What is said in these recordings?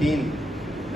3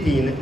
3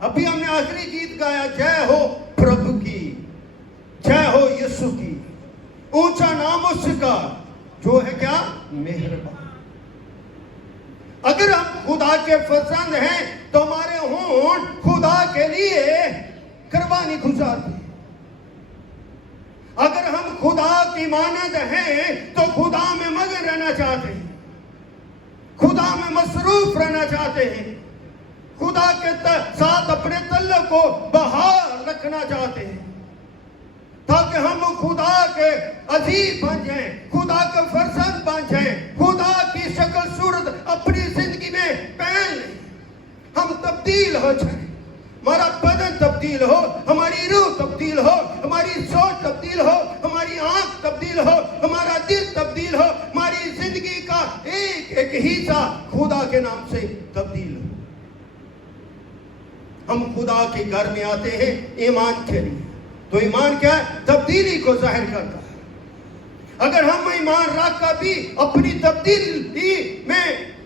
ابھی ہم نے آخری گیت گایا، جے ہو پربھو کی، جے ہو یسوع کی، اونچا نام اس کا جو ہے کیا؟ مہربان۔ اگر ہم خدا کے فرزند ہیں تو ہمارے ہونٹ خدا کے لیے قربانی گزارتے ہیں۔ اگر ہم خدا کی مانند ہیں تو خدا میں مگن رہنا چاہتے ہیں، خدا میں مصروف رہنا چاہتے ہیں، خدا کے ساتھ اپنے تعلق کو بحال رکھنا چاہتے ہیں، تاکہ ہم خدا کے عزیز بن جائیں، خدا کے فرزند بن جائیں، خدا کی شکل صورت اپنی زندگی میں پہن لیں، ہم تبدیل ہو جائیں، ہمارا بدن تبدیل ہو، ہماری روح تبدیل ہو، ہماری سوچ تبدیل ہو، ہماری آنکھ تبدیل ہو، ہمارا دل تبدیل ہو، ہماری زندگی کا ایک ایک حصہ خدا کے نام سے تبدیل ہو۔ ہم خدا کے گھر میں آتے ہیں ایمان کے لیے، تو ایمان کیا ہے؟ تبدیلی کو ظاہر کرتا ہے۔ اگر ہم ایمان رکھ کر بھی اپنی تبدیلی میں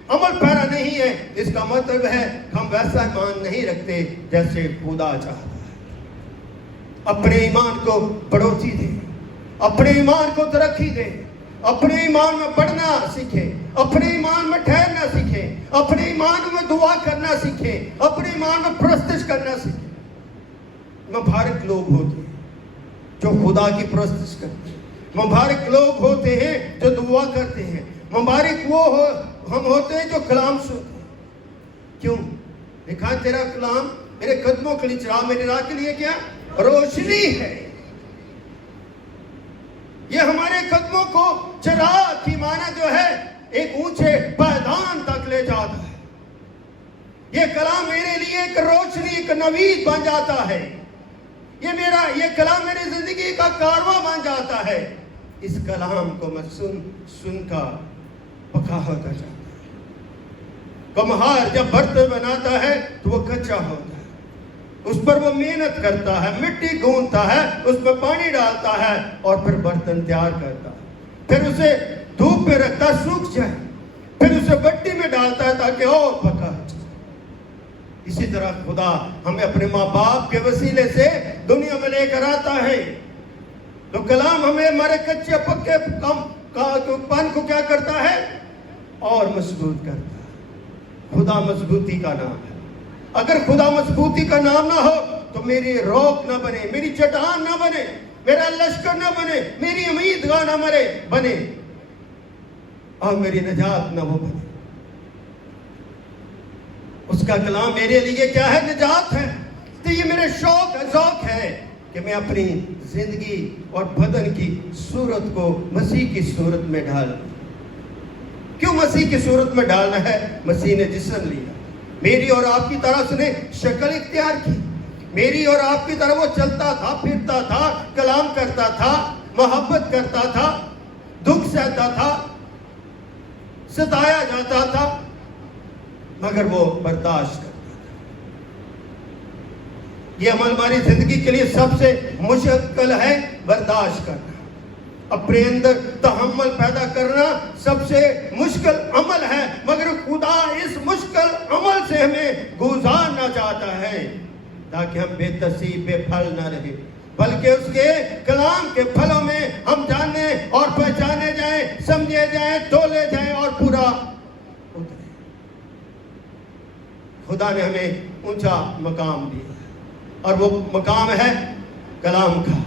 عمل پیرا نہیں ہے، اس کا مطلب ہے کہ ہم ویسا ایمان نہیں رکھتے جیسے خدا چاہتا ہے۔ اپنے ایمان کو بڑھوتی دے، اپنے ایمان کو ترقی دے، اپنے ایمان میں بڑھنا سیکھیں، اپنے ایمان میں ٹھہرنا سیکھیں، اپنے ایمان میں دعا کرنا سیکھیں، اپنے ایمان میں پرستش کرنا سیکھیں۔ مبارک لوگ ہوتے ہیں جو خدا کی پرستش کرتے ہیں، مبارک لوگ ہوتے ہیں جو دعا کرتے ہیں، مبارک وہ ہم ہوتے ہیں جو کلام سنتے ہیں۔ کیوں؟ لکھا تیرا کلام میرے قدموں کے لیے چراغ، میری راہ کے لیے کیا؟ روشنی ہے۔ یہ ہمارے قدموں کو چراغ کی معنی جو ہے ایک اونچے پائدان تک لے جاتا ہے۔ یہ کلام میرے لیے ایک روشنی، ایک نوید بن جاتا ہے۔ یہ کلام میری زندگی کا کارواں بن جاتا ہے۔ اس کلام کو میں سن کر پکا ہوتا جاتا ہے۔ کمہار جب برتن بناتا ہے تو وہ کچا ہوتا ہے، اس پر وہ محنت کرتا ہے، مٹی گوندتا ہے، اس میں پانی ڈالتا ہے اور پھر برتن تیار کرتا ہے، پھر اسے دھوپ پہ رکھتا ہے سوکھ جائے، پھر اسے بٹی میں ڈالتا ہے تاکہ اور پکا جائے۔ اسی طرح خدا ہمیں اپنے ماں باپ کے وسیلے سے دنیا میں لے کر آتا ہے، تو کلام ہمیں ہمارے کچے پکے پن کو کیا کرتا ہے؟ اور مضبوط کرتا ہے۔ خدا مضبوطی کا نام ہے۔ اگر خدا مضبوطی کا نام نہ ہو تو میری روک نہ بنے، میری چٹان نہ بنے، میرا لشکر نہ بنے، میری امیدگاہ نہ بنے، اور میری نجات نہ وہ بنے۔ اس کا کلام میرے لیے کیا ہے؟ نجات ہے۔ تو یہ میرے ذوق ہے کہ میں اپنی زندگی اور بدن کی صورت کو مسیح کی صورت میں ڈالوں۔ کیوں مسیح کی صورت میں ڈالنا ہے؟ مسیح نے جسم لیا، میری اور آپ کی طرح اس نے شکل اختیار کی، میری اور آپ کی طرح وہ چلتا تھا، پھرتا تھا، کلام کرتا تھا، محبت کرتا تھا، دکھ سہتا تھا، ستایا جاتا تھا، مگر وہ برداشت کرتا تھا۔ یہ عمل ہماری زندگی کے لیے سب سے مشکل ہے، برداشت کرنا، اپنے اندر تحمل پیدا کرنا سب سے مشکل عمل ہے، مگر خدا اس مشکل عمل سے ہمیں گزارنا چاہتا ہے تاکہ ہم بے تصیب بے پھل نہ رہے، بلکہ اس کے کلام کے پھلوں میں ہم جانے اور پہچانے جائیں، سمجھے جائیں، تولے جائیں اور پورا اترے۔ خدا نے ہمیں اونچا مقام دیا اور وہ مقام ہے کلام کا،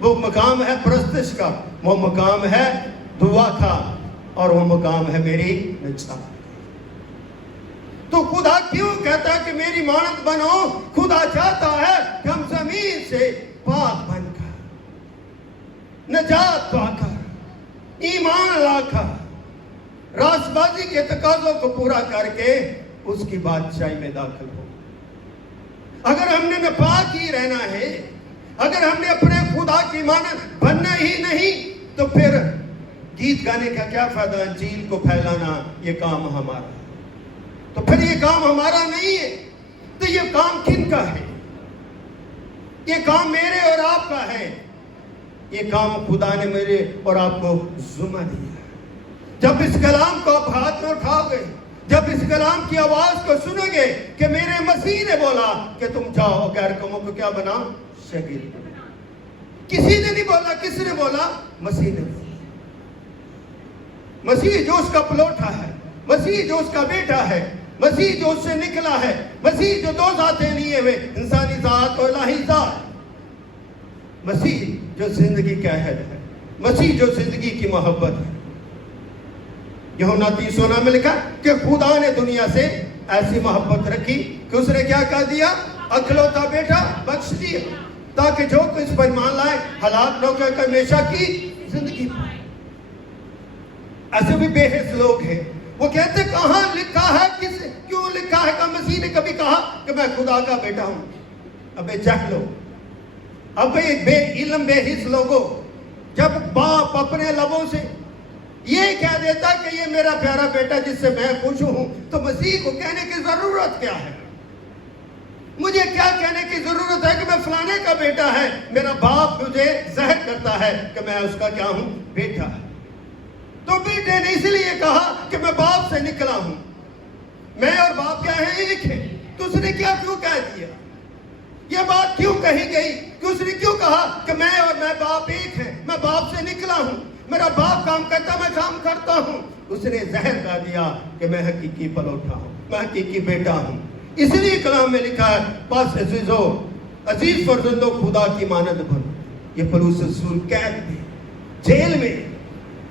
وہ مقام ہے پرستش کا، وہ مقام ہے دعا کا، اور وہ مقام ہے میری نجات۔ تو خدا کیوں کہتا ہے کہ میری مانند بنو؟ خدا چاہتا ہے کہ ہم زمین سے پاک بن کر، نجات پا کر، ایمان لا کر، راست بازی کے تقاضوں کو پورا کر کے اس کی بادشاہی میں داخل ہو۔ اگر ہم نے ناپاک ہی رہنا ہے، اگر ہم نے اپنے خدا کی مانند بننا ہی نہیں، تو پھر گیت گانے کا کیا فائدہ؟ انجیل کو پھیلانا یہ کام ہمارا، تو پھر یہ کام ہمارا نہیں ہے، تو یہ کام کن کا ہے؟ یہ کام میرے اور آپ کا ہے، یہ کام خدا نے میرے اور آپ کو ذمہ دیا ہے۔ جب اس کلام کو آپ ہاتھ میں اٹھاؤ گے، جب اس کلام کی آواز کو سنیں گے کہ میرے مسیح مسیح نے بولا کہ تم جاؤ غیر قوموں کو کیا بنا؟ شاگرد بنا۔ کسی نے نہیں بولا، کس نے بولا؟ مسیح نے بولا۔ مسیح جو اس کا پلوٹا ہے، مسیح جو اس کا بیٹا ہے، مسیح جو اس سے نکلا ہے، مسیح جو دو ذاتیں لیے ہوئے، انسانی ذات اور الہی ذات، مسیح جو زندگی کا عہد ہے، مسیح جو زندگی کی محبت ہے۔ یوحنا 3:16 میں لکھا کہ خدا نے دنیا سے ایسی محبت رکھی کہ اس نے کیا کہہ دیا؟ اکلوتا بیٹا بخش دیا، تاکہ جو کوئی اس پر ایمان لائے ہلاک نہ ہو کہ ہمیشہ کی زندگی پائے۔ ایسے بھی بے حس لوگ ہیں، وہ کہتے کہاں لکھا ہے، کیوں لکھا ہے کہ مسیح نے کبھی کہا کہ میں خدا کا بیٹا ہوں؟ ابے جہلو، ابے بے علم بے حس لوگوں، جب باپ اپنے لبوں سے یہ کہہ دیتا کہ یہ میرا پیارا بیٹا جس سے میں خوش ہوں، تو مسیح کو کہنے کی ضرورت کیا ہے؟ مجھے کیا کہنے کی ضرورت ہے کہ میں فلانے کا بیٹا ہے؟ میرا باپ مجھے ظاہر کرتا ہے کہ میں اس کا کیا ہوں؟ بیٹا ہے۔ تو بیٹے نے اس لیے کہا کہ میں باپ سے نکلا ہوں، میں اور باپ کیا ہیں؟ ایک ہے۔ تو اس نے کیوں کہہ دیا؟ یہ بات کیوں کہی گئی کہ اس نے کیوں کہا کہ میں اور میں باپ ایک ہیں؟ میں باپ سے نکلا ہوں، میرا باپ کام کرتا میں کام کرتا ہوں۔ اس نے ظاہر کر دیا کہ میں حقیقی پلوٹا ہوں، میں حقیقی بیٹا ہوں۔ اس لیے کلام میں لکھا ہے پس عزیز فرزندوں خدا کی مانند بنو۔ یہ پولس رسول قید میں، جیل میں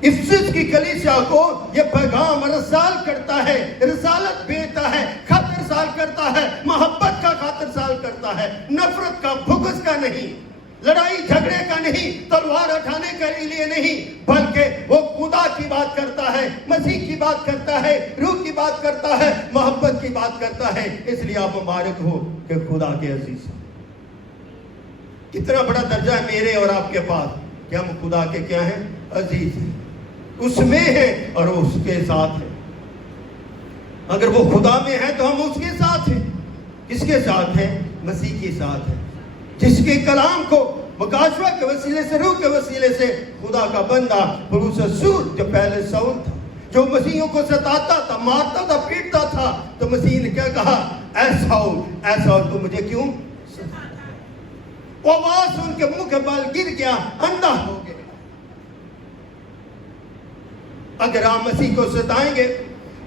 افسس کی کلیسیا کو یہ پیغام ارسال کرتا ہے، رسالت بھیجتا ہے، خط ارسال کرتا ہے، محبت کا خط ارسال کرتا ہے، نفرت کا، بغض کا نہیں، لڑائی جھگڑے کا نہیں، تلوار اٹھانے کے لیے نہیں، بلکہ وہ خدا کی بات کرتا ہے، مسیح کی بات کرتا ہے، روح کی بات کرتا ہے، محبت کی بات کرتا ہے۔ اس لیے آپ مبارک ہو کہ خدا کے عزیز ہیں۔ کتنا بڑا درجہ ہے میرے اور آپ کے پاس کہ ہم خدا کے کیا ہیں؟ عزیز ہیں، اس میں ہے اور وہ اس کے ساتھ ہے۔ اگر وہ خدا میں ہے تو ہم اس کے ساتھ ہیں۔ کس کے ساتھ ہیں؟ مسیح کے ساتھ ہیں، جس کے کلام کو مکاشفہ کے وسیلے سے، روح کے وسیلے سے خدا کا بندہ پولس رسول جو پہلے ساؤل تھا، جو مسیحیوں کو ستاتا تھا، مارتا تھا، پیٹتا تھا، تو مسیح نے کیا کہا؟ اے ساؤل تو مجھے کیوں ستاتا ہے؟ وہ آواز ان کے منہ کے بال گر گیا، اندھا ہو گیا۔ اگر آپ مسیح کو ستائیں گے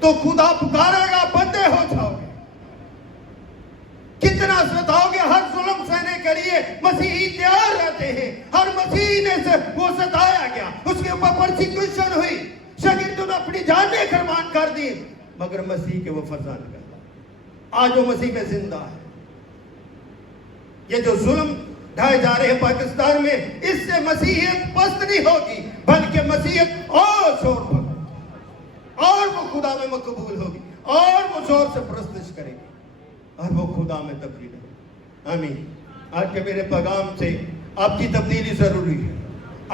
تو خدا پکارے گا، بندے ہو جاؤ گے۔ کتنا ستاؤ گے؟ ہر ظلم سہنے کے لیے مسیحی تیار رہتے ہیں۔ ہر مسیحی نے سے وہ ستایا گیا، اس کے اوپر پرسیکیوشن ہوئی، شاگردوں نے اپنی جانیں قربان کر دی، مگر مسیح کے وہ فرزان کرتا۔ آج وہ مسیح میں زندہ ہے۔ یہ جو ظلم ڈھائے جا رہے ہیں پاکستان میں، اس سے مسیحیت پست نہیں ہوگی، بلکہ مسیحیت اور زور پکڑ، اور وہ خدا میں مقبول ہوگی، اور وہ زور سے پرستش کرے گی، اور وہ خدا میں تبدیل ہے۔ آمین۔ آج کے میرے پیغام سے آپ کی تبدیلی ضروری ہے۔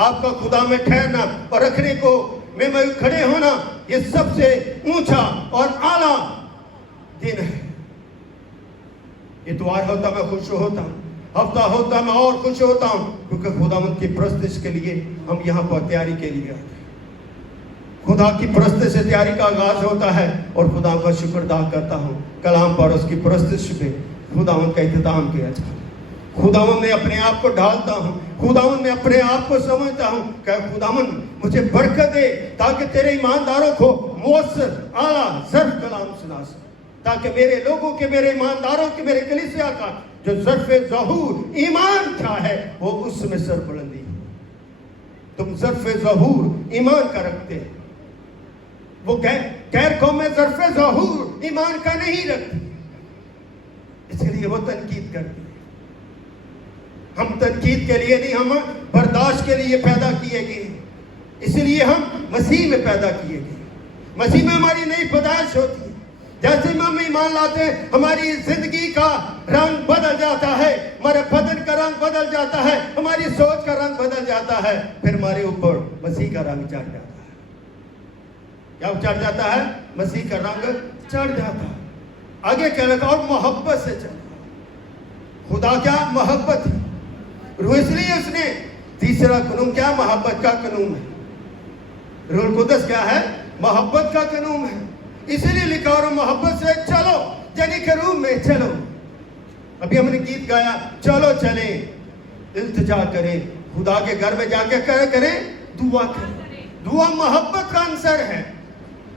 آپ کا خدا میں ٹھہرنا اور رکھنے کو میں کھڑے ہونا، یہ سب سے اونچا اور اعلیٰ دن ہے۔ اتوار ہوتا میں خوش ہوتا ہوں، ہفتہ ہوتا میں اور خوش ہوتا ہوں، کیونکہ خداوند کی پرستش کے لیے ہم یہاں پر تیاری کے لیے آتے ہیں۔ خدا کی پرستش سے تیاری کا آغاز ہوتا ہے، اور خدا کا شکر ادا کرتا ہوں کلام پر اس کی پرستش میں خداوند کا اہتمام کیا جاتا ہے۔ خداوند میں اپنے آپ کو ڈھالتا ہوں، خداوند میں اپنے آپ کو سمجھتا ہوں کہ خداوند مجھے برکت دے تاکہ تیرے ایمانداروں کو مؤثر اعلیٰ ظرف کلام سنا سکوں، تاکہ میرے لوگوں کے، میرے ایمانداروں کے، میرے کلیسیا کا جو ظرف ظہور ایمان کیا ہے وہ اس میں سر بلندی ہے۔ تم ظرف ظہور ایمان کا رکھتے ہیں، وہ غیر قوم میں ظرف ظہور ایمان کا نہیں رکھتے، اس لیے وہ تنقید کرتے ہیں۔ ہم تنقید کے لیے نہیں، ہم برداشت کے لیے پیدا کیے گئے، اس لیے ہم مسیح میں پیدا کیے گئے۔ مسیح میں ہماری نئی پیدائش ہوتی ہے۔ جیسے ہم ایمان لاتے ہیں، ہماری زندگی کا رنگ بدل جاتا ہے، ہمارے بدن کا رنگ بدل جاتا ہے، ہماری سوچ کا رنگ بدل جاتا ہے، پھر ہمارے اوپر مسیح کا رنگ چڑھ جاتا ہے۔ کیا چڑھ جاتا ہے؟ مسیح کا رنگ چڑھ جاتا ہے۔ آگے کیا لگا؟ اور محبت سے چڑھا۔ خدا کیا؟ محبت ہے۔ روح اس لیے اس نے تیسرا قانون کیا؟ محبت کا قانون ہے۔ روح القدس کیا ہے؟ محبت کا قانون ہے۔ اسی لیے لکھا اور محبت سے چلو، یعنی کہ روح میں چلو۔ ابھی ہم نے گیت گایا، چلو چلیں التجا کریں، خدا کے گھر میں جا کے کریں دعا کریں۔ دعا محبت کا عنصر ہے،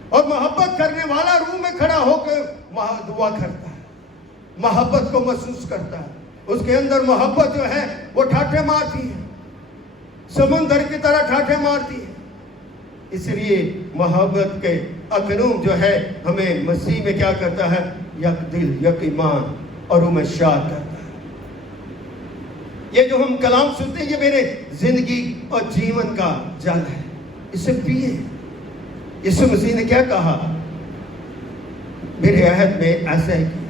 اور محبت کرنے والا روح میں کھڑا ہو کے دعا کرتا ہے، محبت کو محسوس کرتا ہے۔ اس کے اندر محبت جو ہے وہ ٹھاٹھے مارتی ہے، سمندر کی طرح ٹھاٹھے مارتی ہے۔ اس لیے محبت کے اکنوم جو ہے ہمیں مسیح میں کیا کرتا ہے؟ یک دل، یک ایمان اور روح میں شاد کرتا ہے۔ یہ جو ہم کلام سنتے ہیں یہ میرے زندگی اور جیون کا جل ہے، اسے پیے۔ یسوع مسیح نے کیا کہا؟ میرے عہد میں ایسا ہی کیا،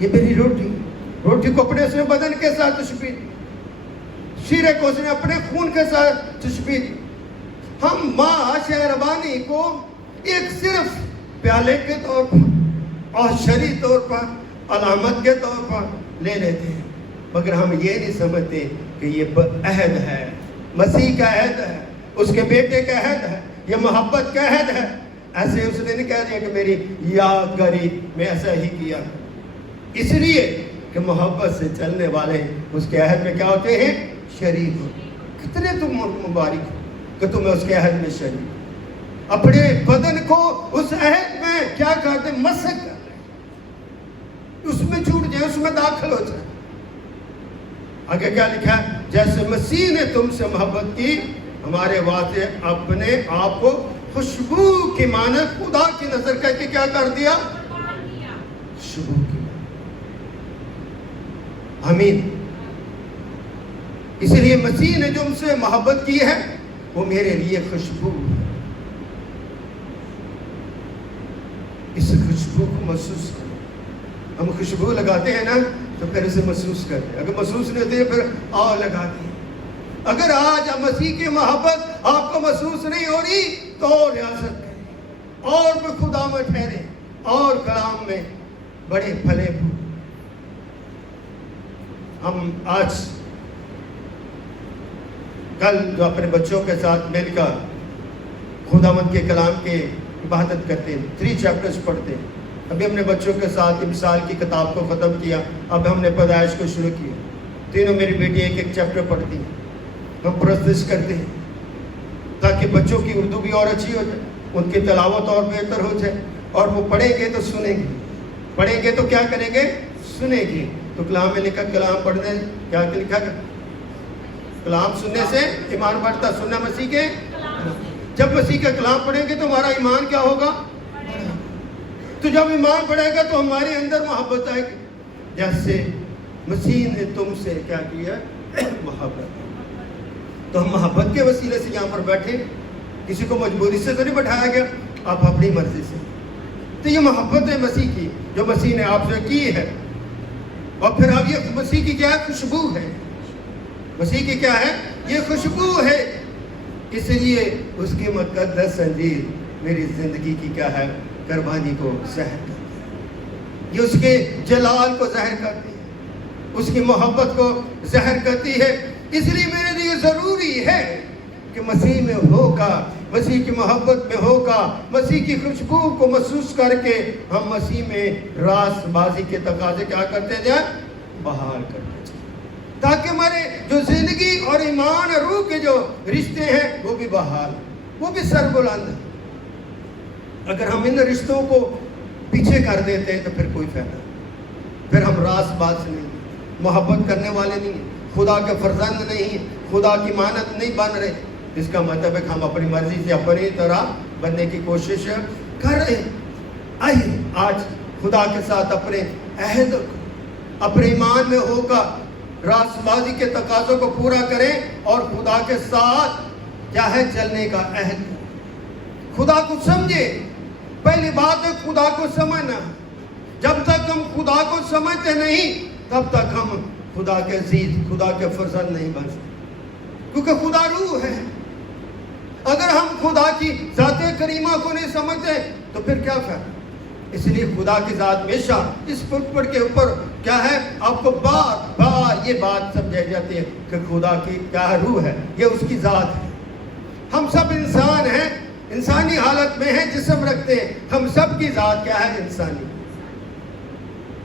یہ میری روٹی کو اپنے اس نے بدن کے ساتھ تشبیہ دی، شیرے کو اس نے اپنے خون کے ساتھ تشبیہ دی۔ ہم معاش ربانی کو ایک صرف پیالے کے طور پر اور شرعی طور پر علامت کے طور پر لے لیتے ہیں، مگر ہم یہ نہیں سمجھتے کہ یہ عہد ہے، مسیح کا عہد ہے، اس کے بیٹے کا عہد ہے، یہ محبت کا عہد ہے۔ ایسے اس نے نہیں کہہ دیا کہ میری یادگاری میں ایسا ہی کیا، اس لیے کہ محبت سے چلنے والے اس کے عہد میں کیا ہوتے ہیں؟ شریک ہو۔ کتنے تم مبارک ہو کہ تم اس کے عہد میں شریک، اپنے بدن کو اس عہد میں کیا کرتے؟ مسک کر رہے، اس میں جڑ جائے، اس میں داخل ہو جائے۔ آگے کیا لکھا ہے؟ جیسے مسیح نے تم سے محبت کی، ہمارے واسطے اپنے آپ کو خوشبو کی مانند خدا کی نظر کر کے کیا کر دیا؟ خوشبو کی۔ آمین۔ اس لیے مسیح نے جو ہم سے محبت کی ہے وہ میرے لیے خوشبو ہے۔ اس خوشبو کو محسوس کریں۔ ہم خوشبو لگاتے ہیں نا تو پھر اسے محسوس کرتے ہیں، اگر محسوس نہیں ہوتے پھر آگ لگاتے ہیں۔ اگر آج مسیح کی محبت آپ کو محسوس نہیں ہو رہی تو ریاست کریں اور بھی خدا میں ٹھہریں اور کلام میں بڑے پھلے پھولیں۔ ہم آج کل جو اپنے بچوں کے ساتھ مل کر خداوند کے کلام کے عبادت کرتے ہیں، 3 چیپٹرز پڑھتے ہیں۔ ابھی ہم نے بچوں کے ساتھ مثال کی کتاب کو ختم کیا، اب ہم نے پیدائش کو شروع کیا۔ تینوں میری بیٹی ایک چیپٹر پڑھتی ہیں، ہم پرستش کرتے ہیں تاکہ بچوں کی اردو بھی اور اچھی ہو جائے، ان کی تلاوت اور بہتر ہو جائے، اور وہ پڑھیں گے تو سنیں گے، پڑھیں گے تو کیا کریں گے؟ سنیں گے۔ تو کلام میں لکھا کلام پڑھنے کیا لکھا؟ کلام سننے سے ایمان بڑھتا، سننا مسیح کے۔ جب مسیح کا کلام پڑھیں گے تو ہمارا ایمان کیا ہوگا؟ تو جب ایمان بڑھے گا تو ہمارے اندر محبت آئے گی، جیسے مسیح نے تم سے کیا کیا؟ محبت۔ تو ہم محبت کے وسیلے سے یہاں پر بیٹھے، کسی کو مجبوری سے تو نہیں بٹھایا گیا، آپ اپنی مرضی سے۔ تو یہ محبت ہے مسیح کی جو مسیح نے آپ سے کی ہے، اور پھر اب یہ مسیح کی کیا ہے؟ خوشبو ہے۔ مسیح کی کیا ہے؟ یہ خوشبو ہے۔ اس لیے اس کی مقدس انجیل میری زندگی کی کیا ہے؟ قربانی کو ظاہر کرتی ہے، یہ اس کے جلال کو ظاہر کرتی ہے، اس کی محبت کو ظاہر کرتی ہے۔ اس لیے میرے لیے ضروری ہے کہ مسیح میں ہوگا، مسیح کی محبت میں ہوگا، مسیح کی خوشبو کو محسوس کر کے ہم مسیح میں راست بازی کے تقاضے کیا کرتے جائیں؟ بحال کرتے جائیں، تاکہ ہمارے جو زندگی اور ایمان اور روح کے جو رشتے ہیں وہ بھی بحال، وہ بھی سربلند ہیں۔ اگر ہم ان رشتوں کو پیچھے کر دیتے ہیں تو پھر کوئی فائدہ نہیں، پھر ہم راست باز نہیں، محبت کرنے والے نہیں، خدا کے فرزند نہیں، خدا کی مانند نہیں بن رہے۔ اس کا مطلب ہے کہ ہم اپنی مرضی سے اپنی طرح بننے کی کوشش کر رہے ہیں۔ آئیے آج خدا کے ساتھ اپنے عہد اپنے ایمان میں ہو کر راست بازی کے تقاضوں کو پورا کریں اور خدا کے ساتھ کیا ہے؟ چلنے کا عہد کریں، خدا کو سمجھے۔ پہلی بات ہے خدا کو سمجھنا۔ جب تک ہم خدا کو سمجھتے نہیں تب تک ہم خدا کے عزیز، خدا کے فرزند نہیں بن سکتے، کیونکہ خدا روح ہے۔ اگر ہم خدا کی ذات کریمہ کو نہیں سمجھتے تو پھر کیا فائدہ؟ اس لیے خدا کی ذات ہمیشہ اس پٹ کے اوپر کیا ہے؟ آپ کو بار بار یہ بات سمجھائی جاتی ہے کہ خدا کی کیا روح ہے، یہ اس کی ذات ہے۔ ہم سب انسان ہیں، انسانی حالت میں ہیں، جسم رکھتے ہیں، ہم سب کی ذات کیا ہے؟ انسانی۔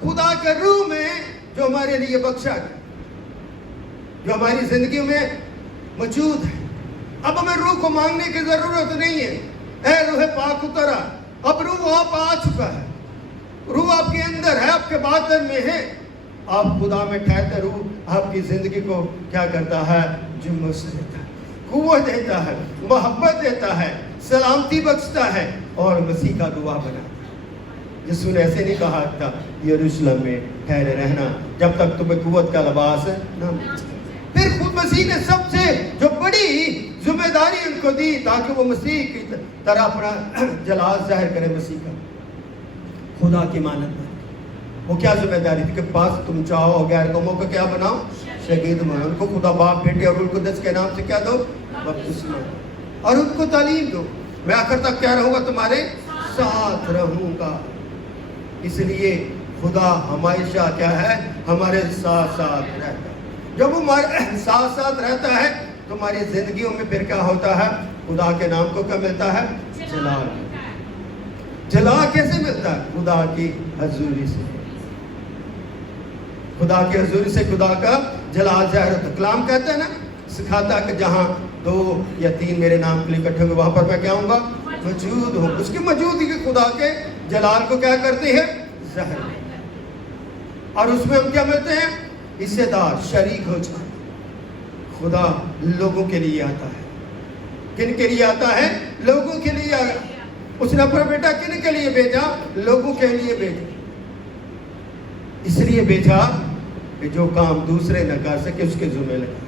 خدا کے روح میں جو ہمارے لیے بخشا گیا، جو ہماری زندگی میں موجود ہے۔ اب ہمیں روح کو مانگنے کی ضرورت نہیں ہے۔ اے روح پاک اترا، اب روح آپ آ چکا ہے، روح آپ کے اندر ہے، آپ کے باطن میں ہے، آپ خدا میں ٹھہرتے، روح آپ کی زندگی کو کیا کرتا ہے؟ جمس دیتا ہے، قوت دیتا ہے، محبت دیتا ہے، سلامتی بخشتا ہے اور مسیح کا گواہ بناتا ہے۔ یسوع نے ایسے نہیں کہا تھا یروشلم میں ٹھہرے رہنا جب تک تمہیں قوت کا لباس نہ مل جائے۔ پھر خود مسیح نے سب سے جو بڑی ذمہ داری ان کو دی تاکہ وہ مسیح کی طرح اپنا جلال ظاہر کرے، مسیح کا خدا کی مانند بنے۔ وہ کیا ذمہ داری تھی کہ پاس تم چاہو اور غیر قوموں کو کیا بناؤ؟ شہید بناؤ، ان کو خدا باپ بیٹے اور روح القدس کے نام سے کیا دو؟ بپتسمہ، اور ان کو تعلیم دو، میں آخر تک کیا رہوں گا؟ تمہارے ساتھ رہوں گا۔ اس لیے خدا ہمیشہ کیا ہے؟ ہمارے ساتھ ساتھ رہتا ہے۔ جب وہ ہمارے ساتھ ساتھ رہتا ہے تو ہماری زندگیوں میں پھر کیا ہوتا ہے؟ خدا کے نام کو کیا ملتا ہے؟ جلال۔ جلال کیسے ملتا ہے؟ خدا کی حضوری سے، خدا کی حضوری سے خدا کا جلال ظاہر ہوتا ہے۔ کلام کہتا ہے نا، سکھاتا ہے کہ جہاں 2 یا 3 میرے نام کے لیے اکٹھے ہوئے وہاں پر میں کیا ہوں گا؟ موجود ہوں۔ اس کی موجودگی کے خدا کے جلال کو کیا کرتے ہیں؟ ظاہر۔ اور اس میں ہم کیا ملتے ہیں؟ حصے دار، شریک ہو جاتے۔ خدا لوگوں کے لیے آتا ہے۔ کن کے لیے آتا ہے؟ لوگوں کے لیے آیا۔ اس نے اپنا بیٹا کن کے لیے بھیجا؟ لوگوں کے لیے بھیجا۔ اس لیے بھیجا کہ جو کام دوسرے نہ کر سکے اس کے ذمہ لگے،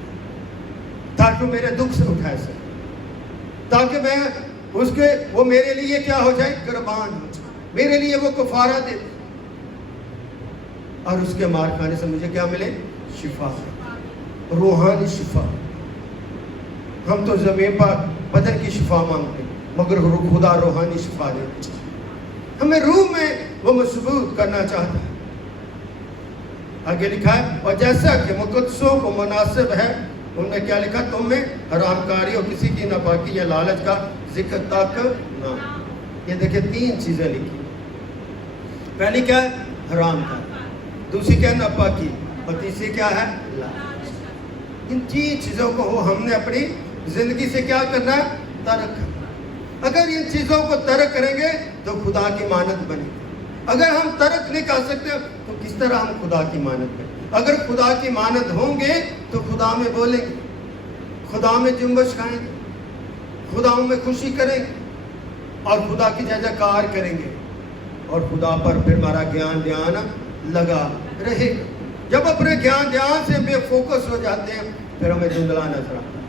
تاکہ میرے دکھ سے اٹھا سکے، تاکہ میں اس کے وہ میرے لیے کیا ہو جائے؟ قربان ہو جائے، میرے لیے وہ کفارہ دے، اور اس کے مار کھانے سے مجھے کیا ملے؟ شفا، روحانی شفا۔ ہم تو زمین پر بدن کی شفا مانگتے ہیں، مگر خدا روحانی شفا دینا چاہتا ہے، ہمیں روح میں وہ مضبوط کرنا چاہتا ہے۔ آگے لکھا ہے، اور جیسا کہ مقدسوں کو مناسب ہے، انہوں نے کیا لکھا؟ تم میں حرام کاری اور کسی کی ناپاکی یا لالچ کا ذکر تک نہ۔ یہ دیکھیں 3 چیزیں لکھی۔ پہلی کیا ہے؟ حرام کاری، دوسری کیا ہے؟ ناپاکی، اور تیسری کیا ہے؟ لالچ۔ ان 3 چیزوں کو ہم نے اپنی زندگی سے کیا کرنا ہے؟ ترک کرنا۔ اگر ان چیزوں کو ترک کریں گے تو خدا کی مانند بنے گی۔ اگر ہم ترک نہیں کر سکتے تو کس طرح ہم خدا کی مانند بنے؟ اگر خدا کی مانند ہوں گے تو خدا میں بولیں گے، خدا میں جنبش کھائیں گے، خدا میں خوشی کریں گے، اور خدا کی جے جیکار کریں گے، اور خدا پر پھر ہمارا دھیان لگا رہے گا۔ جب اپنے دھیان سے بے فوکس ہو جاتے ہیں پھر ہمیں دھندلا نظر آتا ہے۔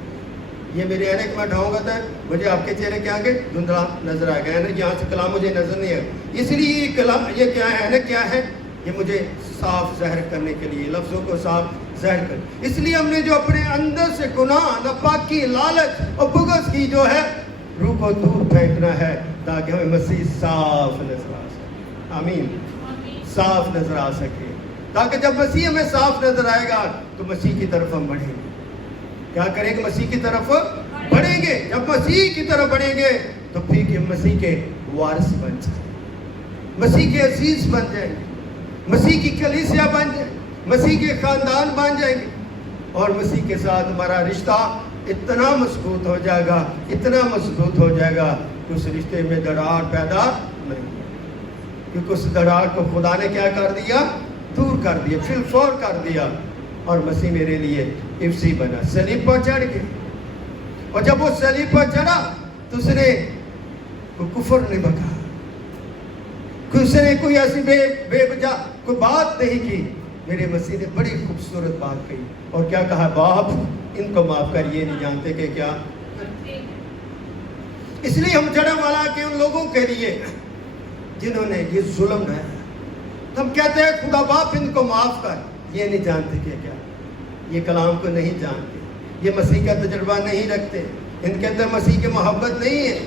یہ میرے اینک میں ڈھاؤں گا تھا، مجھے آپ کے چہرے کے آگے دھندلا نظر آ گیا، یہاں سے کلام مجھے نظر نہیں آیا۔ اس لیے یہ کلام، یہ کیا ہے، اینک کیا ہے؟ یہ مجھے صاف ظاہر کرنے کے لیے، لفظوں کو صاف ظاہر کر۔ اس لیے ہم نے جو اپنے اندر سے گناہ، ناپاکی، لالچ اور بغض کی جو ہے روح کو دور پھینکنا ہے، تاکہ ہمیں مسیح صاف نظر آ سکے۔ آمین، صاف نظر آ سکے، تاکہ جب مسیح ہمیں صاف نظر آئے گا تو مسیح کی طرف ہم بڑھیں گے۔ کیا کریں گے؟ مسیح کی طرف بڑھیں گے۔ جب مسیح کی طرف بڑھیں گے تو پھر مسیح کے وارث بن جائیں گے، مسیح کے عزیز بن جائیں گے، مسیح کی کلیسیا بن جائیں گے، مسیح کے خاندان بن جائیں گے، اور مسیح کے ساتھ ہمارا رشتہ اتنا مضبوط ہو جائے گا، اتنا مضبوط ہو جائے گا کہ اس رشتے میں دراڑ پیدا نہیں ہوگی، کیونکہ اس دراڑ کو خدا نے کیا کر دیا؟ دور کر دیا، فی الفور کر دیا، اور مسیح میرے لیے افسی بنا، صلیب پر چڑھ گیا۔ اور جب وہ صلیب پر چڑھا تو اس نے کوئی کفر نہیں بکا، اس نے کوئی ایسی بے وجہ کوئی بات نہیں کی۔ میرے مسیح نے بڑی خوبصورت بات کہی، اور کیا کہا؟ باپ ان کو معاف کر، یہ نہیں جانتے کہ کیا۔ اس لیے ہم جڑا والا کہ ان لوگوں کے لیے جنہوں نے یہ ظلم ہے، ہم کہتے ہیں خدا باپ ان کو معاف کر، یہ نہیں جانتے کہ کیا، یہ کلام کو نہیں جانتے، یہ مسیح کا تجربہ نہیں رکھتے، ان کے اندر مسیح کی محبت نہیں ہے۔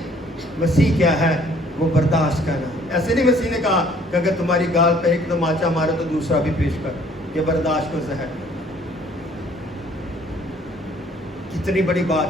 مسیح کیا ہے؟ وہ برداشت کرنا۔ ایسے نہیں مسیح نے کہا کہ اگر تمہاری گال پہ ایک تماچا مارے تو دوسرا بھی پیش کر، یہ برداشت کو زہر۔ کتنی بڑی بات،